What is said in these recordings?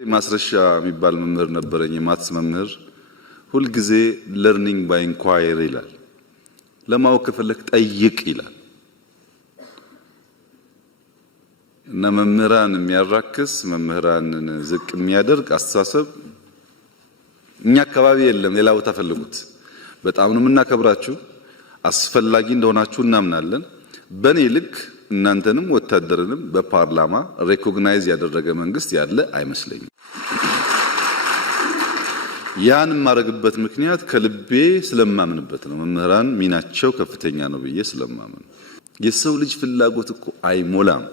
ማስረሻ የሚባል መምህር ነበረኝ፣ የማትስ መምህር። ሁል ጊዜ ለርኒንግ ባይ ኢንኳየር ይላል። ለማወቅ ከፈለክ ጠይቅ ይላል። እና መምህራን የሚያራክስ መምህራንን ዝቅ የሚያደርግ አስተሳሰብ እኛ አካባቢ የለም። ሌላ ቦታ ፈልጉት። በጣም ነው የምናከብራችሁ፣ አስፈላጊ እንደሆናችሁ እናምናለን። በኔ ልክ እናንተንም ወታደርንም በፓርላማ ሬኮግናይዝ ያደረገ መንግስት ያለ አይመስለኝም። ያን ማረግበት ምክንያት ከልቤ ስለማምንበት ነው። መምህራን ሚናቸው ከፍተኛ ነው ብዬ ስለማምን። የሰው ልጅ ፍላጎት እኮ አይሞላም።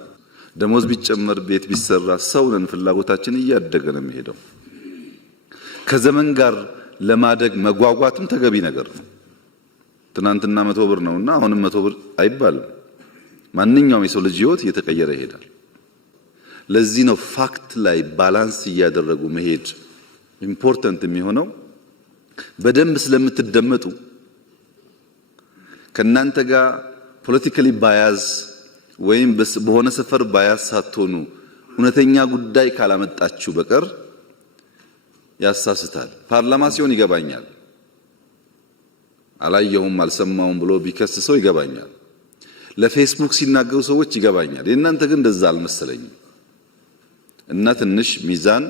ደሞዝ ቢጨመር ቤት ቢሰራ ሰውነን ፍላጎታችን እያደገ ነው የሚሄደው። ከዘመን ጋር ለማደግ መጓጓትም ተገቢ ነገር ነው። ትናንትና 100 ብር ነውና አሁንም 100 ብር አይባልም። ማንኛውም የሰው ልጅ ህይወት እየተቀየረ ይሄዳል። ለዚህ ነው ፋክት ላይ ባላንስ እያደረጉ መሄድ ኢምፖርታንት የሚሆነው። በደንብ ስለምትደመጡ ከናንተ ጋር ፖለቲካሊ ባያዝ ወይም በሆነ ሰፈር ባያዝ ሳትሆኑ እውነተኛ ጉዳይ ካላመጣችሁ በቀር ያሳስታል። ፓርላማ ሲሆን ይገባኛል፣ አላየሁም አልሰማውም ብሎ ቢከስሰው ይገባኛል። ለፌስቡክ ሲናገሩ ሰዎች ይገባኛል። የእናንተ ግን እንደዛ አልመሰለኝም። እና ትንሽ ሚዛን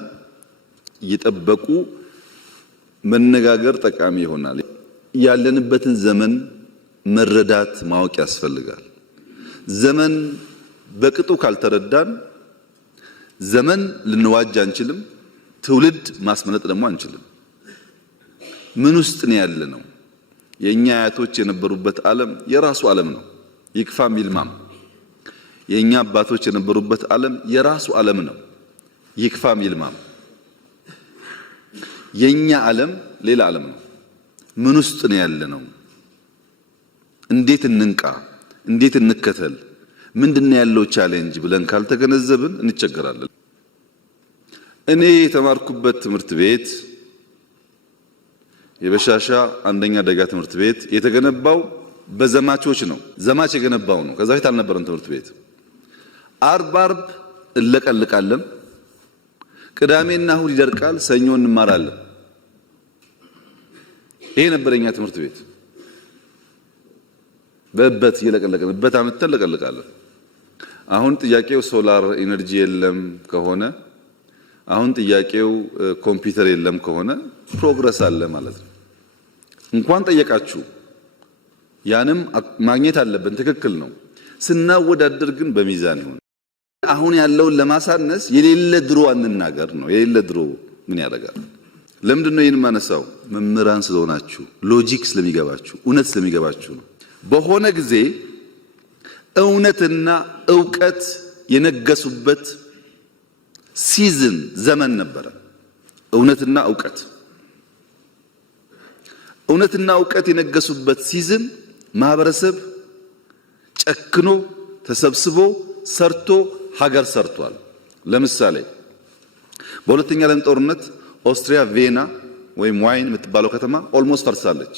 እየጠበቁ መነጋገር ጠቃሚ ይሆናል። ያለንበትን ዘመን መረዳት ማወቅ ያስፈልጋል። ዘመን በቅጡ ካልተረዳን ዘመን ልንዋጅ አንችልም፣ ትውልድ ማስመለጥ ደግሞ አንችልም። ምን ውስጥ ነው ያለነው? የኛ አያቶች የነበሩበት ዓለም የራሱ ዓለም ነው፣ ይክፋም ይልማም። የኛ አባቶች የነበሩበት ዓለም የራሱ ዓለም ነው፣ ይክፋም ይልማም። የኛ ዓለም ሌላ ዓለም ነው። ምን ውስጥ ነው ያለነው? እንዴት እንንቃ? እንዴት እንከተል? ምንድነው ያለው ቻሌንጅ ብለን ካልተገነዘብን እንቸገራለን። እኔ የተማርኩበት ትምህርት ቤት የበሻሻ አንደኛ ደጋ ትምህርት ቤት የተገነባው በዘማቾች ነው። ዘማች የገነባው ነው። ከዛ በፊት አልነበረም ትምህርት ቤት። አርብ እለቀልቃለን፣ ቅዳሜና እሁድ ይደርቃል፣ ሰኞ እንማራለን። ይሄ ነበረኛ ትምህርት ቤት። በበት እየለቀለቀን በት አመተን ለቀልቃለን። አሁን ጥያቄው ሶላር ኢነርጂ የለም ከሆነ፣ አሁን ጥያቄው ኮምፒውተር የለም ከሆነ ፕሮግረስ አለ ማለት ነው። እንኳን ጠየቃችሁ ያንም ማግኘት አለብን። ትክክል ነው። ስናወዳደር ግን በሚዛን ይሁን። አሁን ያለውን ለማሳነስ የሌለ ድሮ አንናገር ነው። የሌለ ድሮ ምን ያደርጋል? ለምንድነው ይሄን ማነሳው? መምህራን ስለሆናችሁ፣ ሎጂክ ስለሚገባችሁ፣ እውነት ስለሚገባችሁ ነው። በሆነ ጊዜ እውነትና ዕውቀት የነገሱበት ሲዝን ዘመን ነበረ። እውነትና ዕውቀት የነገሱበት ሲዝን ማህበረሰብ ጨክኖ ተሰብስቦ ሰርቶ ሀገር ሰርቷል። ለምሳሌ በሁለተኛ ዓለም ጦርነት ኦስትሪያ ቬና ወይም ዋይን የምትባለው ከተማ ኦልሞስት ፈርሳለች።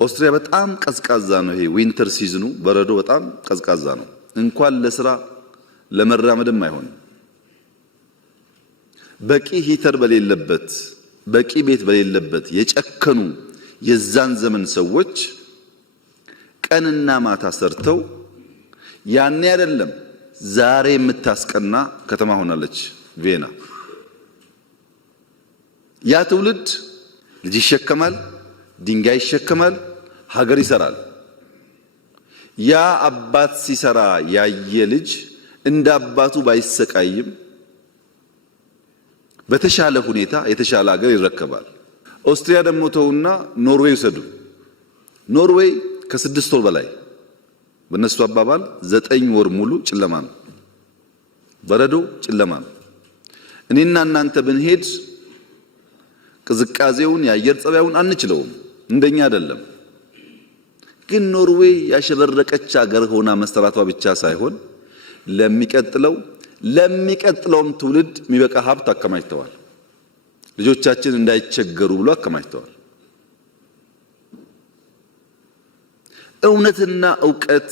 ኦስትሪያ በጣም ቀዝቃዛ ነው። ይሄ ዊንተር ሲዝኑ በረዶ በጣም ቀዝቃዛ ነው። እንኳን ለስራ ለመራመድም አይሆንም። በቂ ሂተር በሌለበት፣ በቂ ቤት በሌለበት የጨከኑ የዛን ዘመን ሰዎች ቀንና ማታ ሰርተው ያኔ አይደለም ዛሬ የምታስቀና ከተማ ሆናለች ቬና። ያ ትውልድ ልጅ ይሸከማል፣ ድንጋይ ይሸከማል፣ ሀገር ይሰራል። ያ አባት ሲሰራ ያየ ልጅ እንደ አባቱ ባይሰቃይም በተሻለ ሁኔታ የተሻለ ሀገር ይረከባል። ኦስትሪያ ደግሞ ተውና ኖርዌይ ውሰዱ። ኖርዌይ ከ6 ወር በላይ በነሱ አባባል 9 ወር ሙሉ ጨለማ ነው፣ በረዶ ጨለማ ነው። እኔና እናንተ ብንሄድ ቅዝቃዜውን የአየር ጸባዩን አንችለውም፣ እንደኛ አይደለም። ግን ኖርዌይ ያሸበረቀች ሀገር ሆና መሰራቷ ብቻ ሳይሆን ለሚቀጥለውም ትውልድ የሚበቃ ሀብት አከማችተዋል። ልጆቻችን እንዳይቸገሩ ብሎ አከማችተዋል። እውነትና ዕውቀት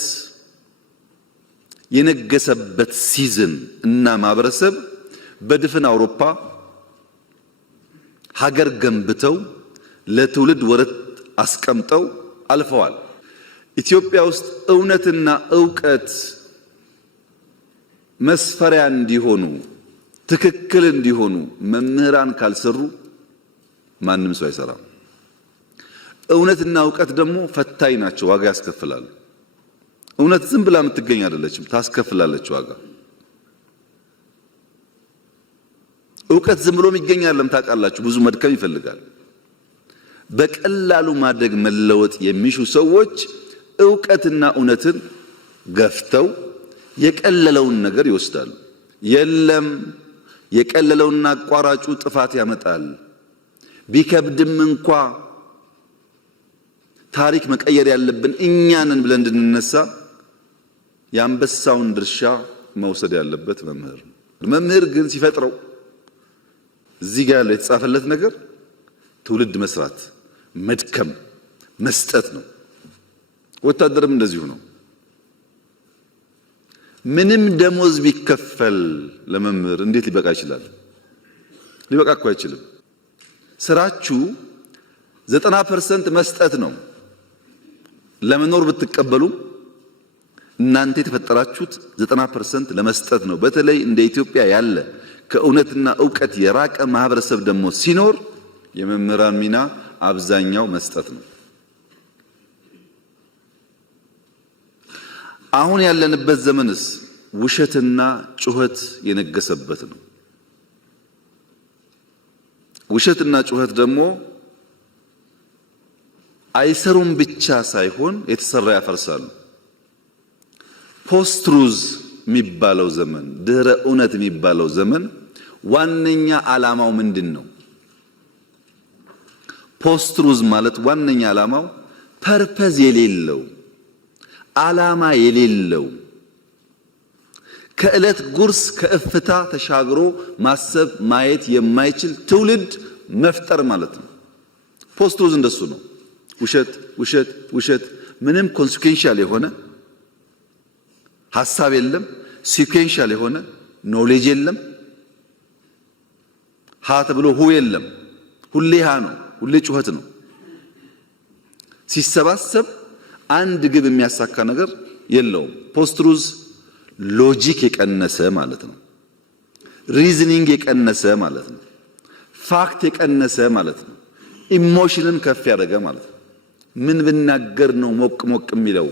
የነገሰበት ሲዝን እና ማህበረሰብ በድፍን አውሮፓ ሀገር ገንብተው ለትውልድ ወረት አስቀምጠው አልፈዋል። ኢትዮጵያ ውስጥ እውነትና ዕውቀት መስፈሪያ እንዲሆኑ ትክክል እንዲሆኑ መምህራን ካልሰሩ ማንም ሰው አይሰራም። እውነትና ዕውቀት ደግሞ ፈታኝ ናቸው፣ ዋጋ ያስከፍላሉ። እውነት ዝም ብላ የምትገኝ አይደለችም፣ ታስከፍላለች ዋጋ። ዕውቀት ዝም ብሎ የሚገኝ አይደለም፣ ታውቃላችሁ፣ ብዙ መድከም ይፈልጋል። በቀላሉ ማደግ መለወጥ የሚሹ ሰዎች ዕውቀትና እውነትን ገፍተው የቀለለውን ነገር ይወስዳሉ። የለም የቀለለውና አቋራጩ ጥፋት ያመጣል። ቢከብድም እንኳ ታሪክ መቀየር ያለብን እኛንን ብለን እንድንነሳ የአንበሳውን ድርሻ መውሰድ ያለበት መምህር ነው። መምህር ግን ሲፈጥረው እዚህ ጋር ያለው የተጻፈለት ነገር ትውልድ መስራት፣ መድከም፣ መስጠት ነው። ወታደርም እንደዚሁ ነው። ምንም ደሞዝ ቢከፈል ለመምህር እንዴት ሊበቃ ይችላል? ሊበቃ እኮ አይችልም። ስራችሁ 90% መስጠት ነው። ለመኖር ብትቀበሉ እናንተ የተፈጠራችሁት 90% ለመስጠት ነው። በተለይ እንደ ኢትዮጵያ ያለ ከእውነትና ዕውቀት የራቀ ማህበረሰብ ደግሞ ሲኖር የመምህራን ሚና አብዛኛው መስጠት ነው። አሁን ያለንበት ዘመንስ ውሸትና ጩኸት የነገሰበት ነው። ውሸትና ጩኸት ደግሞ አይሰሩም ብቻ ሳይሆን የተሰራ ያፈርሳሉ። ፖስት ትሩዝ የሚባለው ዘመን፣ ድህረ እውነት የሚባለው ዘመን ዋነኛ ዓላማው ምንድን ነው? ፖስት ትሩዝ ማለት ዋነኛ ዓላማው ፐርፐዝ የሌለው ዓላማ የሌለው ከዕለት ጉርስ ከእፍታ ተሻግሮ ማሰብ ማየት የማይችል ትውልድ መፍጠር ማለት ነው። ፖስት ትሩዝ እንደሱ ነው። ውሸት ውሸት ውሸት፣ ምንም ኮንሲኩዌንሻል የሆነ ሐሳብ የለም። ሲኩዌንሻል የሆነ ኖሌጅ የለም። ሀ ተብሎ ሁ የለም። ሁሌ ሀ ነው፣ ሁሌ ጩኸት ነው። ሲሰባሰብ አንድ ግብ የሚያሳካ ነገር የለውም። ፖስት ትሩዝ ሎጂክ የቀነሰ ማለት ነው። ሪዝኒንግ የቀነሰ ማለት ነው። ፋክት የቀነሰ ማለት ነው። ኢሞሽንን ከፍ ያደረገ ማለት ነው። ምን ብናገር ነው ሞቅ ሞቅ የሚለው?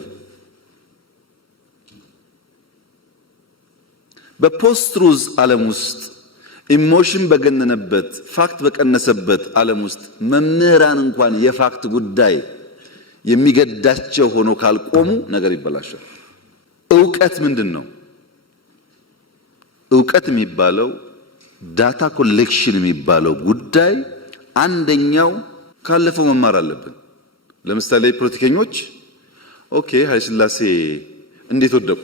በፖስት ትሩዝ ዓለም ውስጥ ኢሞሽን በገነነበት ፋክት በቀነሰበት ዓለም ውስጥ መምህራን እንኳን የፋክት ጉዳይ የሚገዳቸው ሆኖ ካልቆሙ ነገር ይበላሻል። ዕውቀት ምንድን ነው? ዕውቀት የሚባለው ዳታ ኮሌክሽን የሚባለው ጉዳይ አንደኛው ካለፈው መማር አለብን። ለምሳሌ ፖለቲከኞች ኦኬ ኃይለ ሥላሴ እንዴት ወደቁ?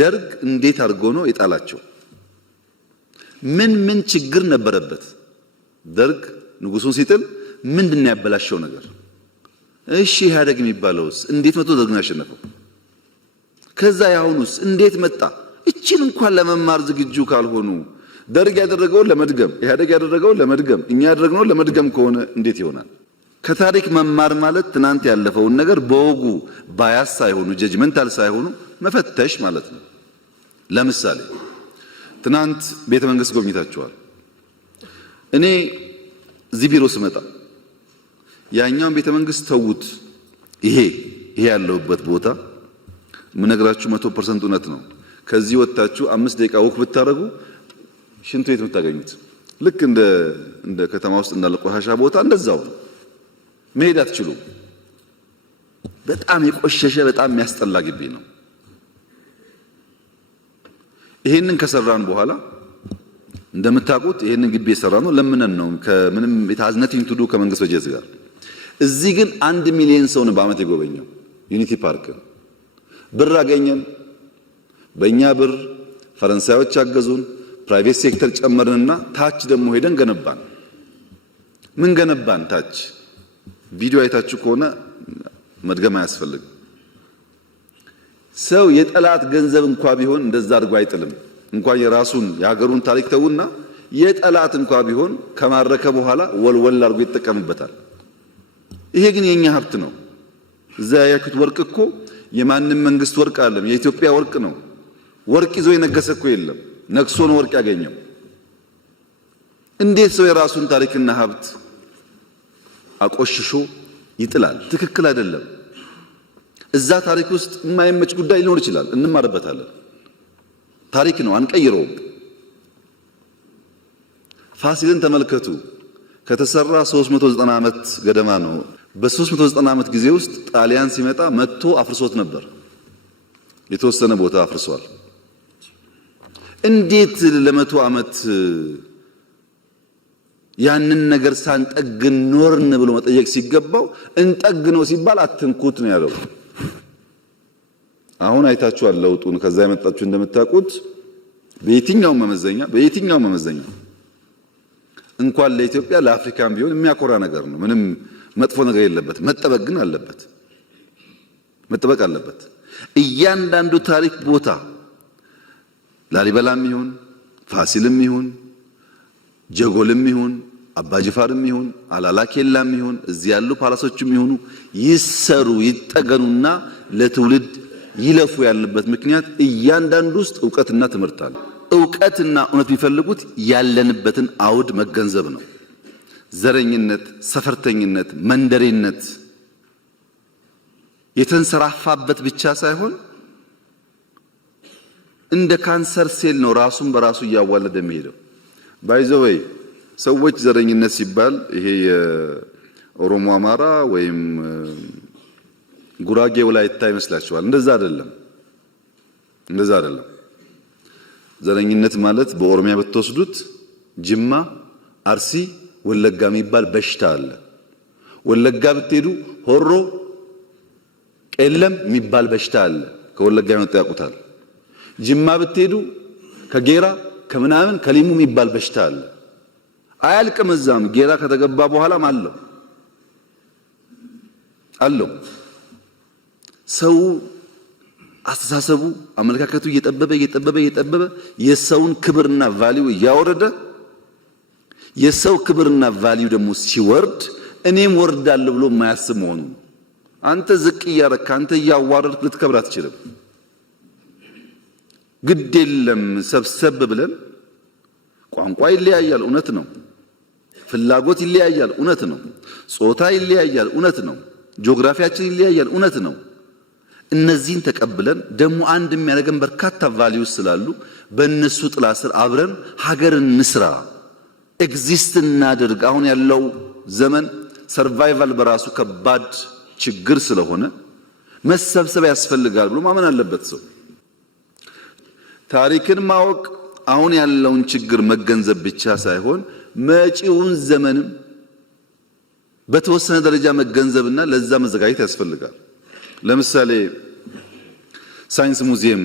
ደርግ እንዴት አድርጎ ነው የጣላቸው? ምን ችግር ነበረበት? ደርግ ንጉሱን ሲጥል ምንድን ነው ያበላሸው ነገር? እሺ ኢህአደግ የሚባለውስ እንዴት መጥቶ ደርግን ያሸነፈው? ከዛ ያሁኑስ እንዴት መጣ? እቺን እንኳን ለመማር ዝግጁ ካልሆኑ ደርግ ያደረገው ለመድገም ኢህአደግ ያደረገው ለመድገም እኛ ያደረግነው ለመድገም ከሆነ እንዴት ይሆናል? ከታሪክ መማር ማለት ትናንት ያለፈውን ነገር በወጉ ባያስ ሳይሆኑ ጀጅመንታል ሳይሆኑ መፈተሽ ማለት ነው። ለምሳሌ ትናንት ቤተ መንግስት ጎብኝታችኋል። እኔ እዚህ ቢሮ ስመጣ ያኛውን ቤተ መንግስት ተውት፣ ይሄ ያለውበት ቦታ ምነግራችሁ 100% እውነት ነው። ከዚህ ወጣችሁ 5 ደቂቃ ወክ ብታረጉ ሽንት ቤት የምታገኙት ልክ እንደ ከተማ ውስጥ እንዳለ ቆሻሻ ቦታ እንደዛው ነው። መሄድ አትችሉም። በጣም የቆሸሸ በጣም የሚያስጠላ ግቢ ነው። ይሄንን ከሰራን በኋላ እንደምታውቁት ይሄንን ግቢ የሰራነው ለምነን ነው። ከምንም የታዝነቲንግ ቱዱ ከመንግስት በጀት ጋር። እዚህ ግን 1 ሚሊዮን ሰው ነው በአመት የጎበኘው ዩኒቲ ፓርክ። ብር አገኘን። በእኛ ብር ፈረንሳዮች አገዙን። ፕራይቬት ሴክተር ጨመርንና ታች ደግሞ ሄደን ገነባን። ምን ገነባን? ታች ቪዲዮ አይታችሁ ከሆነ መድገም አያስፈልግም። ሰው የጠላት ገንዘብ እንኳን ቢሆን እንደዛ አድርጎ አይጥልም። እንኳን የራሱን የሀገሩን ታሪክ ተውና የጠላት እንኳን ቢሆን ከማረከ በኋላ ወልወል አድርጎ ይጠቀምበታል። ይሄ ግን የኛ ሀብት ነው። እዛ ያያችሁት ወርቅ እኮ የማንም መንግስት ወርቅ አይደለም፣ የኢትዮጵያ ወርቅ ነው። ወርቅ ይዞ የነገሰ እኮ የለም፣ ነግሶ ነው ወርቅ ያገኘው። እንዴት ሰው የራሱን ታሪክና ሀብት አቆሽሾ ይጥላል? ትክክል አይደለም። እዛ ታሪክ ውስጥ የማይመች ጉዳይ ሊኖር ይችላል፣ እንማርበታለን። ታሪክ ነው፣ አንቀይረውም። ፋሲልን ተመልከቱ። ከተሰራ 390 ዓመት ገደማ ነው። በ390 ዓመት ጊዜ ውስጥ ጣሊያን ሲመጣ መጥቶ አፍርሶት ነበር። የተወሰነ ቦታ አፍርሷል። እንዴት ለመቶ ዓመት ያንን ነገር ሳንጠግን ኖርን ብሎ መጠየቅ ሲገባው እንጠግነው ሲባል አትንኩት ነው ያለው። አሁን አይታችኋል ለውጡን። ከዛ የመጣችሁ እንደምታውቁት በየትኛው መመዘኛ እንኳን ለኢትዮጵያ ለአፍሪካም ቢሆን የሚያኮራ ነገር ነው። ምንም መጥፎ ነገር የለበት። መጠበቅ ግን አለበት፣ መጠበቅ አለበት። እያንዳንዱ ታሪክ ቦታ ላሊበላም ይሁን ፋሲልም ይሁን ጀጎልም ይሁን አባጅፋርም ይሁን አላላኬላም ይሁን እዚህ ያሉ ፓላሶችም ይሁኑ ይሰሩ ይጠገኑና ለትውልድ ይለፉ ያለበት ምክንያት እያንዳንዱ ውስጥ ዕውቀትና ትምህርት አለ። ዕውቀትና እውነት የሚፈልጉት ያለንበትን አውድ መገንዘብ ነው። ዘረኝነት፣ ሰፈርተኝነት፣ መንደሬነት የተንሰራፋበት ብቻ ሳይሆን እንደ ካንሰር ሴል ነው ራሱን በራሱ እያዋለደ የሚሄደው። ባይዘወይ ሰዎች ዘረኝነት ሲባል ይሄ የኦሮሞ አማራ ወይም ጉራጌ ወላይታ ይመስላችኋል? እንደዛ አይደለም። ዘረኝነት ማለት በኦሮሚያ ብትወስዱት ጅማ፣ አርሲ፣ ወለጋ የሚባል በሽታ አለ። ወለጋ ብትሄዱ ሆሮ፣ ቄለም የሚባል በሽታ አለ። ከወለጋ የመጡ ያውቁታል። ጅማ ብትሄዱ ከጌራ ከምናምን ከሊሙ የሚባል በሽታ አለ። አያልቅም። እዛም ጌራ ከተገባ በኋላም አለው። ሰው አስተሳሰቡ አመለካከቱ እየጠበበ የሰውን ክብርና ቫልዩ እያወረደ የሰው ክብርና ቫልዩ ደግሞ ሲወርድ እኔም ወርዳለሁ ብሎ የማያስብ መሆኑ ነው። አንተ ዝቅ እያረክ አንተ እያዋረድክ ልትከብር አትችልም። ግድ የለም ሰብሰብ ብለን ቋንቋ ይለያያል፣ እውነት ነው። ፍላጎት ይለያያል፣ እውነት ነው። ጾታ ይለያያል፣ እውነት ነው። ጂኦግራፊያችን ይለያያል፣ እውነት ነው። እነዚህን ተቀብለን ደግሞ አንድ የሚያደርገን በርካታ ቫልዩስ ስላሉ በእነሱ ጥላ ስር አብረን ሀገርን እንስራ፣ ኤግዚስት እናድርግ። አሁን ያለው ዘመን ሰርቫይቫል በራሱ ከባድ ችግር ስለሆነ መሰብሰብ ያስፈልጋል ብሎ ማመን አለበት ሰው። ታሪክን ማወቅ አሁን ያለውን ችግር መገንዘብ ብቻ ሳይሆን መጪውን ዘመንም በተወሰነ ደረጃ መገንዘብና ለዛ መዘጋጀት ያስፈልጋል። ለምሳሌ ሳይንስ ሙዚየም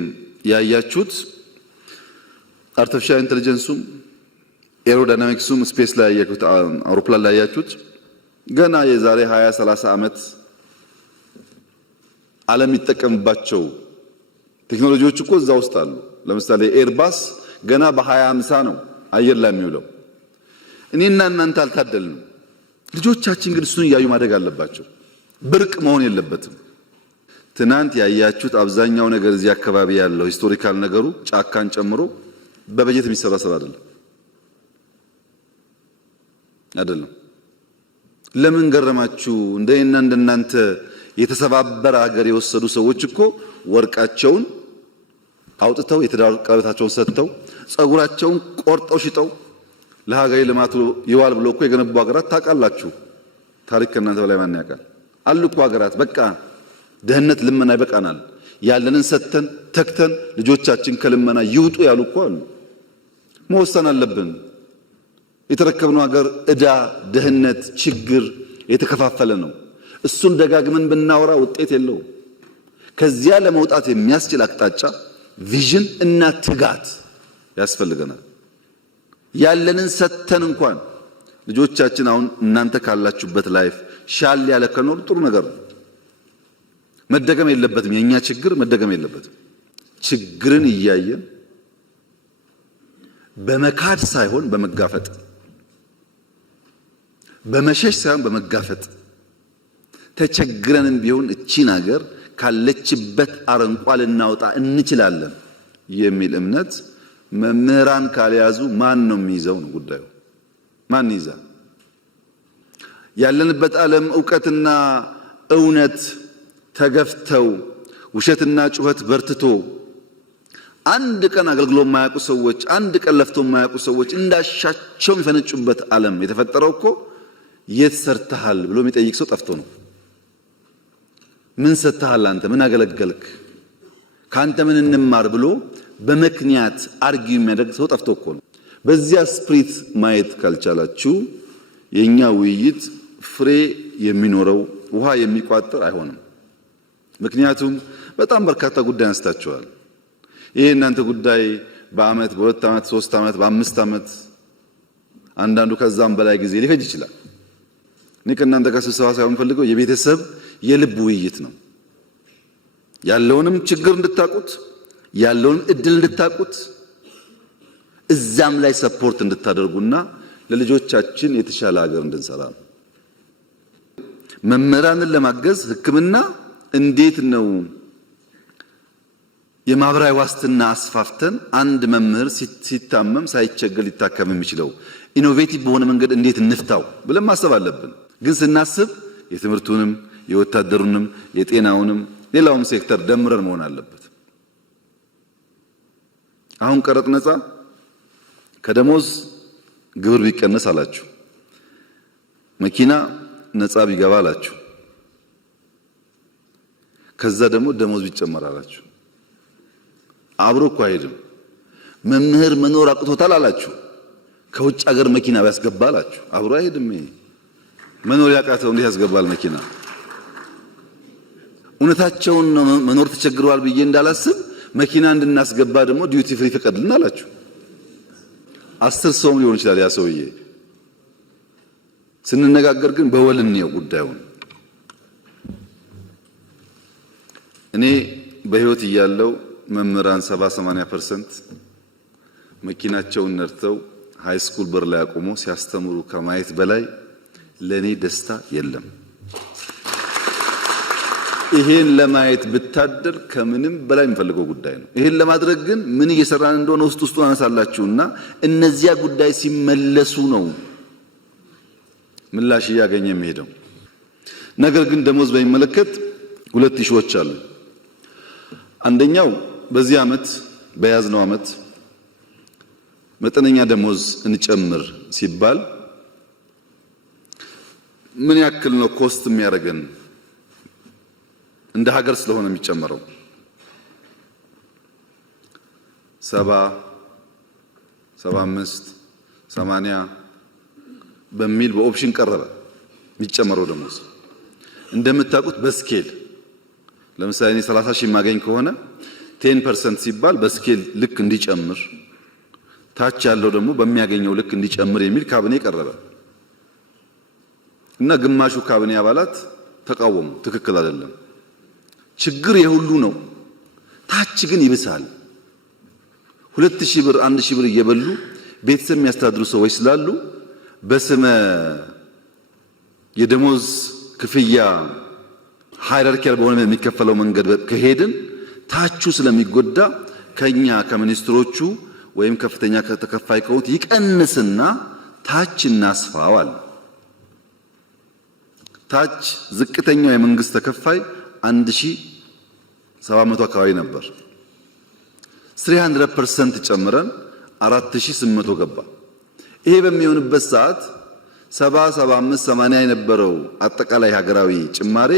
ያያችሁት አርቲፊሻል ኢንተለጀንሱም ኤሮዳይናሚክሱም ስፔስ ላይ ያያችሁት አውሮፕላን ላይ ያያችሁት ገና የዛሬ 20-30 ዓመት ዓለም ይጠቀምባቸው ቴክኖሎጂዎች እኮ እዛ ውስጥ አሉ። ለምሳሌ ኤርባስ ገና በ2050 ነው አየር ላይ የሚውለው። እኔና እናንተ አልታደልንም። ልጆቻችን ግን እሱን እያዩ ማደግ አለባቸው። ብርቅ መሆን የለበትም። ትናንት ያያችሁት አብዛኛው ነገር እዚህ አካባቢ ያለው ሂስቶሪካል ነገሩ ጫካን ጨምሮ በበጀት የሚሰራ ስራ አይደለም። ለምን ገረማችሁ? እንደና እንደናንተ የተሰባበረ ሀገር የወሰዱ ሰዎች እኮ ወርቃቸውን አውጥተው የትዳር ቀለበታቸውን ሰጥተው ጸጉራቸውን ቆርጠው ሽጠው ለሀገሬ ልማት ይዋል ብሎ እኮ የገነቡ ሀገራት ታውቃላችሁ። ታሪክ ከእናንተ በላይ ማን ያውቃል? አሉ እኮ ሀገራት በቃ ደህንነት ልመና ይበቃናል፣ ያለንን ሰጥተን ተክተን ልጆቻችን ከልመና ይውጡ ያሉ እኮ አሉ። መወሰን አለብን። የተረከብነው ሀገር ዕዳ፣ ደህንነት፣ ችግር የተከፋፈለ ነው። እሱን ደጋግመን ብናወራ ውጤት የለውም። ከዚያ ለመውጣት የሚያስችል አቅጣጫ ቪዥን እና ትጋት ያስፈልገናል። ያለንን ሰጥተን እንኳን ልጆቻችን አሁን እናንተ ካላችሁበት ላይፍ ሻል ያለ ከኖር ጥሩ ነገር ነው። መደገም የለበትም። የኛ ችግር መደገም የለበትም። ችግርን እያየን በመካድ ሳይሆን በመጋፈጥ፣ በመሸሽ ሳይሆን በመጋፈጥ ተቸግረንም ቢሆን እቺን ሀገር ካለችበት አረንቋ ልናወጣ እንችላለን የሚል እምነት መምህራን ካልያዙ ማን ነው የሚይዘው ነው ጉዳዩ። ማን ይይዛል? ያለንበት ዓለም ዕውቀትና እውነት ተገፍተው ውሸትና ጩኸት በርትቶ አንድ ቀን አገልግሎ የማያውቁ ሰዎች፣ አንድ ቀን ለፍቶ የማያውቁ ሰዎች እንዳሻቸው የሚፈነጩበት ዓለም የተፈጠረው እኮ የት ሰርተሃል ብሎ የሚጠይቅ ሰው ጠፍቶ ነው። ምን ሰጥተሃል አንተ? ምን አገለገልክ? ካንተ ምን እንማር ብሎ በምክንያት አርጊው የሚያደርግ ሰው ጠፍቶ እኮ ነው። በዚያ ስፕሪት ማየት ካልቻላችሁ የኛ ውይይት ፍሬ የሚኖረው ውሃ የሚቋጥር አይሆንም። ምክንያቱም በጣም በርካታ ጉዳይ አንስታችኋል። ይሄ እናንተ ጉዳይ በአመት በሁለት አመት ሶስት አመት በአምስት አመት አንዳንዱ ከዛም በላይ ጊዜ ሊፈጅ ይችላል። እኔ ከእናንተ ጋር ስብሰባ ሳይሆን ፈልገው የቤተሰብ የልብ ውይይት ነው። ያለውንም ችግር እንድታቁት፣ ያለውን እድል እንድታቁት፣ እዛም ላይ ሰፖርት እንድታደርጉና ለልጆቻችን የተሻለ ሀገር እንድንሰራ ነው። መምህራንን ለማገዝ ሕክምና እንዴት ነው የማህበራዊ ዋስትና አስፋፍተን አንድ መምህር ሲታመም ሳይቸገር ሊታከም የሚችለው ኢኖቬቲቭ በሆነ መንገድ እንዴት እንፍታው ብለን ማሰብ አለብን። ግን ስናስብ የትምህርቱንም የወታደሩንም የጤናውንም ሌላውም ሴክተር ደምረን መሆን አለበት። አሁን ቀረጥ ነፃ ከደሞዝ ግብር ቢቀነስ አላችሁ፣ መኪና ነፃ ቢገባ አላችሁ፣ ከዛ ደግሞ ደሞዝ ቢጨመር አላችሁ። አብሮ እኮ አይሄድም። መምህር መኖር አቅቶታል አላችሁ፣ ከውጭ ሀገር መኪና ቢያስገባ አላችሁ። አብሮ አይሄድም። ይሄ መኖር ያቃተው እንዴት ያስገባል መኪና? እውነታቸውን ነው። መኖር ተቸግረዋል ብዬ እንዳላስብ መኪና እንድናስገባ ደግሞ ዲዩቲ ፍሪ ፈቀድልን አላችሁ። 10 ሰውም ሊሆን ይችላል ያ ሰውዬ። ስንነጋገር ግን በወልን ነው ጉዳዩን። እኔ በህይወት እያለው መምህራን 70-80% መኪናቸውን ነድተው ሃይ ስኩል በር ላይ አቆሞ ሲያስተምሩ ከማየት በላይ ለኔ ደስታ የለም። ይሄን ለማየት ብታደር ከምንም በላይ የሚፈልገው ጉዳይ ነው። ይሄን ለማድረግ ግን ምን እየሰራን እንደሆነ ውስጡ አነሳላችሁና እነዚያ ጉዳይ ሲመለሱ ነው ምላሽ እያገኘ የሚሄደው። ነገር ግን ደሞዝ በሚመለከት ሁለት ኢሹዎች አሉ። አንደኛው በዚህ አመት በያዝነው አመት መጠነኛ ደሞዝ እንጨምር ሲባል ምን ያክል ነው ኮስት የሚያደርገን? እንደ ሀገር ስለሆነ የሚጨመረው 70 75 80 በሚል በኦፕሽን ቀረበ የሚጨመረው ደሞዝ። እንደምታውቁት በስኬል ለምሳሌ እኔ 30 ሺህ ማገኝ ከሆነ 10% ሲባል በስኬል ልክ እንዲጨምር፣ ታች ያለው ደግሞ በሚያገኘው ልክ እንዲጨምር የሚል ካቢኔ ቀረበ እና ግማሹ ካቢኔ አባላት ተቃወሙ። ትክክል አይደለም፣ ችግር የሁሉ ነው፣ ታች ግን ይብሳል። 2000 ብር 1000 ብር እየበሉ ቤተሰብ የሚያስተዳድሩ ሰዎች ስላሉ በስመ የደሞዝ ክፍያ ሃይራርኪያል በሆነ የሚከፈለው መንገድ ከሄድን ታቹ ስለሚጎዳ ከኛ ከሚኒስትሮቹ ወይም ከፍተኛ ከተከፋይ ከሆኑት ይቀንስና ታች እናስፋዋል። ታች ዝቅተኛው የመንግስት ተከፋይ 1700 አካባቢ ነበር። 300% ጨምረን 4800 ገባ። ይሄ በሚሆንበት ሰዓት 70 75 80 የነበረው አጠቃላይ ሀገራዊ ጭማሬ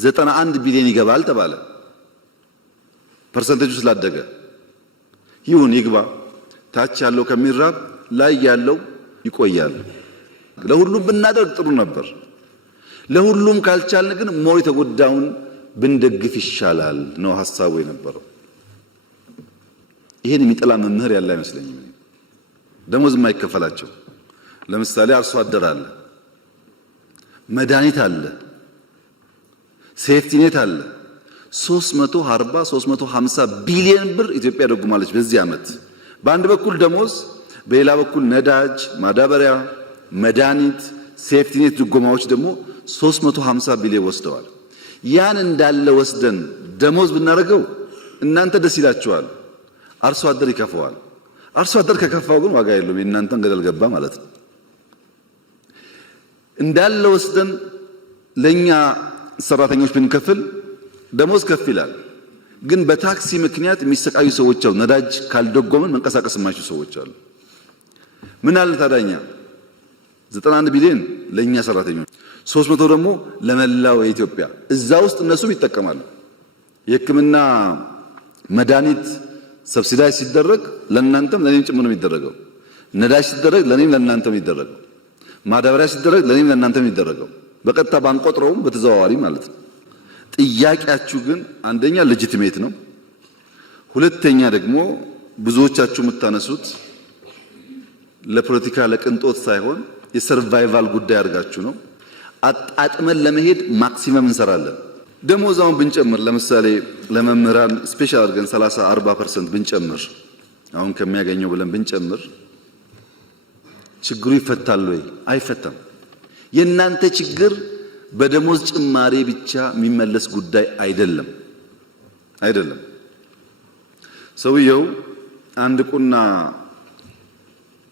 91 ቢሊዮን ይገባል ተባለ። ፐርሰንቴጁ ስላደገ ይሁን ይግባ፣ ታች ያለው ከሚራብ ላይ ያለው ይቆያል። ለሁሉም ብናደርግ ጥሩ ነበር። ለሁሉም ካልቻልን ግን ሞይ ተጎዳውን ብንደግፍ ይሻላል ነው ሐሳቡ የነበረው። ይሄን የሚጠላ መምህር ያለ አይመስለኝም። ደሞዝ የማይከፈላቸው ለምሳሌ አርሶ አደር አለ፣ መድኃኒት አለ፣ ሴፍቲኔት አለ። 340 350 ቢሊዮን ብር ኢትዮጵያ ደጉማለች በዚህ ዓመት። በአንድ በኩል ደሞዝ በሌላ በኩል ነዳጅ፣ ማዳበሪያ፣ መድኃኒት፣ ሴፍቲኔት ድጎማዎች ደግሞ 350 ቢሊዮን ወስደዋል። ያን እንዳለ ወስደን ደሞዝ ብናደርገው እናንተ ደስ ይላችኋል፣ አርሶ አደር ይከፋዋል። አርሶ አደር ከከፋው ግን ዋጋ የለውም፣ የእናንተን ገደል ገባ ማለት ነው። እንዳለ ወስደን ለኛ ሰራተኞች ብንከፍል ደሞዝ ከፍ ይላል። ግን በታክሲ ምክንያት የሚሰቃዩ ሰዎች አሉ። ነዳጅ ካልደጎመን መንቀሳቀስ የማይችሉ ሰዎች አሉ። ምን አለ ታዳኛ 91 ቢሊዮን ለኛ ሰራተኞች 300 ደግሞ ለመላው የኢትዮጵያ እዛ ውስጥ እነሱም ይጠቀማሉ። የሕክምና መድኃኒት ሰብሲዳይዝ ሲደረግ ለእናንተም ለኔም ጭምር ነው የሚደረገው። ነዳጅ ሲደረግ ለኔም ለእናንተም ይደረገው። ማዳበሪያ ሲደረግ ለኔም ለእናንተም ይደረገው። በቀጥታ ባንቆጥረውም በተዘዋዋሪ ማለት ነው። ጥያቄያችሁ ግን አንደኛ ሌጂቲሜት ነው። ሁለተኛ ደግሞ ብዙዎቻችሁ የምታነሱት ለፖለቲካ ለቅንጦት ሳይሆን የሰርቫይቫል ጉዳይ አድርጋችሁ ነው። አጣጥመን ለመሄድ ማክሲመም እንሰራለን። ደሞዛውን ብንጨምር ለምሳሌ ለመምህራን ስፔሻል አድርገን 30-40% ብንጨምር አሁን ከሚያገኘው ብለን ብንጨምር ችግሩ ይፈታል ወይ? አይፈታም። የእናንተ ችግር በደሞዝ ጭማሪ ብቻ የሚመለስ ጉዳይ አይደለም። ሰውየው አንድ ቁና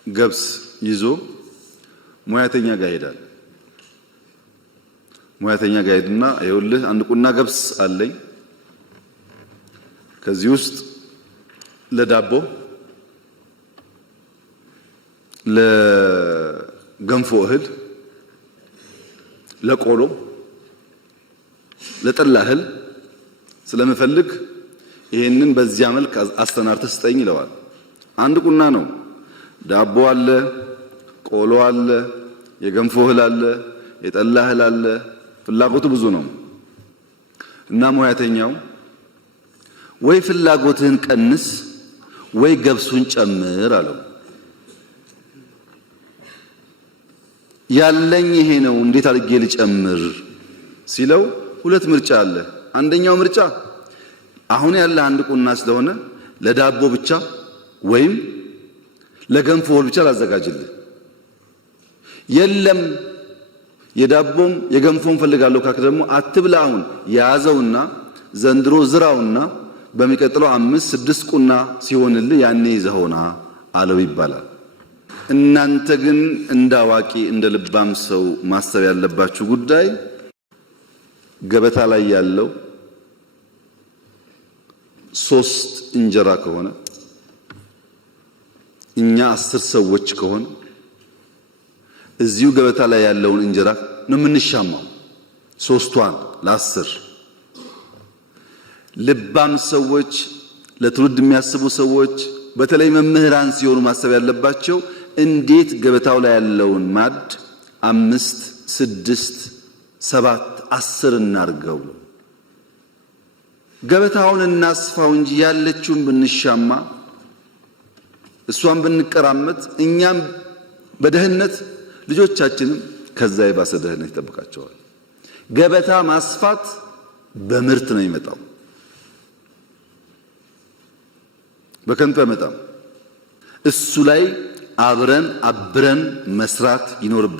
ገብስ ይዞ ሙያተኛ ጋር ሄዳል። ሙያተኛ ጋር ሄድና ይኸውልህ አንድ ቁና ገብስ አለኝ፣ ከዚህ ውስጥ ለዳቦ፣ ለገንፎ እህል፣ ለቆሎ፣ ለጠላ እህል ስለምፈልግ ይሄንን በዚያ መልክ አስተናርተህ ስጠኝ ይለዋል። አንድ ቁና ነው። ዳቦ አለ፣ ቆሎ አለ፣ የገንፎ እህል አለ፣ የጠላ እህል አለ። ፍላጎቱ ብዙ ነው እና ሙያተኛው ወይ ፍላጎትህን ቀንስ ወይ ገብሱን ጨምር አለው። ያለኝ ይሄ ነው እንዴት አድርጌ ልጨምር ሲለው ሁለት ምርጫ አለ። አንደኛው ምርጫ አሁን ያለ አንድ ቁና ስለሆነ ለዳቦ ብቻ ወይም ለገንፎ እህል ብቻ ላዘጋጅልህ። የለም የዳቦም የገንፎም ፈልጋለሁ ካክ ደግሞ አትብላ። አሁን ያዘውና ዘንድሮ ዝራውና በሚቀጥለው 5-6 ቁና ሲሆንልህ ያኔ ይዘውና አለው ይባላል። እናንተ ግን እንዳዋቂ እንደ ልባም ሰው ማሰብ ያለባችሁ ጉዳይ ገበታ ላይ ያለው 3 እንጀራ ከሆነ እኛ 10 ሰዎች ከሆነ እዚሁ ገበታ ላይ ያለውን እንጀራ ነው የምንሻማው፣ 3ቷን ለ10። ልባም ሰዎች፣ ለትውልድ የሚያስቡ ሰዎች፣ በተለይ መምህራን ሲሆኑ ማሰብ ያለባቸው እንዴት ገበታው ላይ ያለውን ማድ 5፣ 6፣ 7፣ 10 እናርገው። ገበታውን እናስፋው እንጂ ያለችውን ብንሻማ እሷን ብንቀራመት እኛም በደህነት ልጆቻችንም ከዛ የባሰ ደህነት ይጠብቃቸዋል። ገበታ ማስፋት በምርት ነው የሚመጣው፣ በከንቱ አይመጣም። እሱ ላይ አብረን መስራት ይኖርብናል።